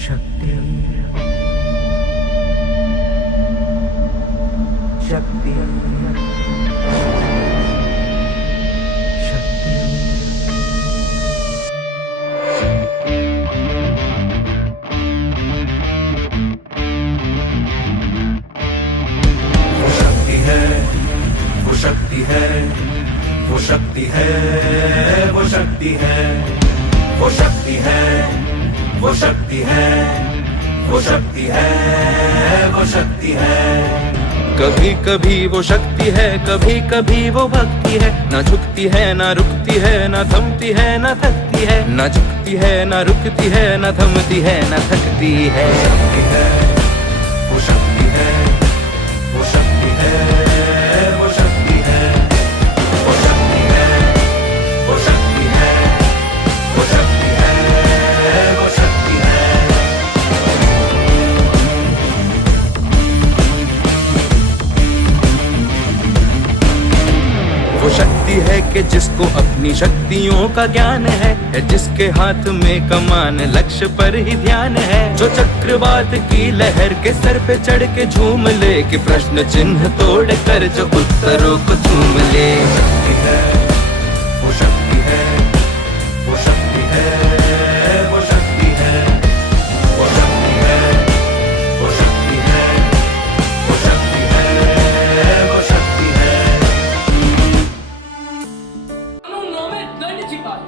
शक्ति शक्ति शक्ति वो शक्ति है, वो शक्ति है, वो शक्ति है, वो शक्ति है, वो शक्ति है, वो शक्ति है, वो शक्ति है, वो शक्ति है। कभी कभी वो शक्ति है, कभी कभी वो भक्ति है। ना झुकती है ना रुकती है, ना थमती है ना थकती है। ना झुकती है ना रुकती है, ना थमती है ना थकती है। शक्ति है, वो शक्ति है, वो शक्ति है, वो शक्ति है, वो शक्ति है, वो शक्ति है, वो शक्ति है, वो शक्ति है। वो शक्ति है कि जिसको अपनी शक्तियों का ज्ञान है, जिसके हाथ में कमान लक्ष्य पर ही ध्यान है। जो चक्रवात की लहर के सर पे चढ़ के झूम ले, कि प्रश्न चिन्ह तोड़ कर जो उत्तरों को चूम ले। शक्ति है, वो शक्ति है, वो शक्ति है, वो शक्ति है, वो शक्ति है, वो शक्ति है, वो शक्ति है, वो शक्ति है। कानूनों में दंड छिपा है,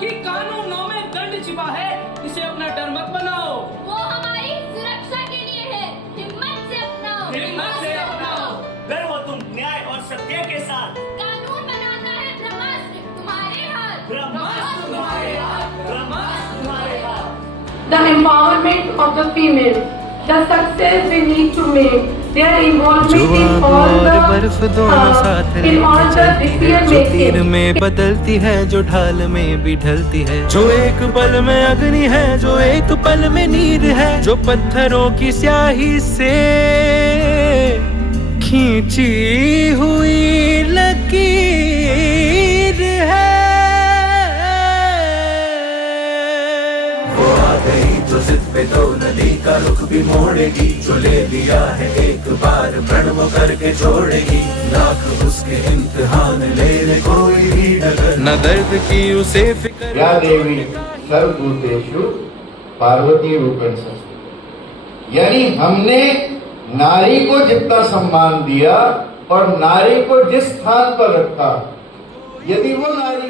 कि कानूनों में दंड छिपा है, इसे अपना डर मत बनाओ। वो हमारी सुरक्षा के लिए है, हिम्मत से अपनाओ, हिम्मत से अपनाओ। गर्व हो तुम न्याय और सत्य के साथ। कानून बनाता है ब्रह्मास्त्र तुम्हारे हाथ, ब्रह्मास्त्र तुम्हारे हाथ, ब्रह्मास्त्र तुम्हारे हाथ। The empowerment of the female, the success we need to make, their involvement in all the बर्फ दोनों साथ in all the decision जो तीर making. में बदलती है, जो ढाल में भी ढलती है। जो एक पल में अग्नि है, जो एक पल में नीर है। जो पत्थरों की स्याही से खींची हुई लकीर है। वो आ गई जो जिद पे तो नदी का रुख भी मोड़ेगी। जो ले लिया है एक बार प्रण वो करके छोड़ेगी। लाख उसके इम्तिहान ले ले कोई भी डगर न दर्द की उसे फिक्र। या देवी सर्वभूतेषु पार्वती रूपेण संस्थिता। यानी हमने नारी को जितना सम्मान दिया और नारी को जिस स्थान पर रखा, यदि वो नारी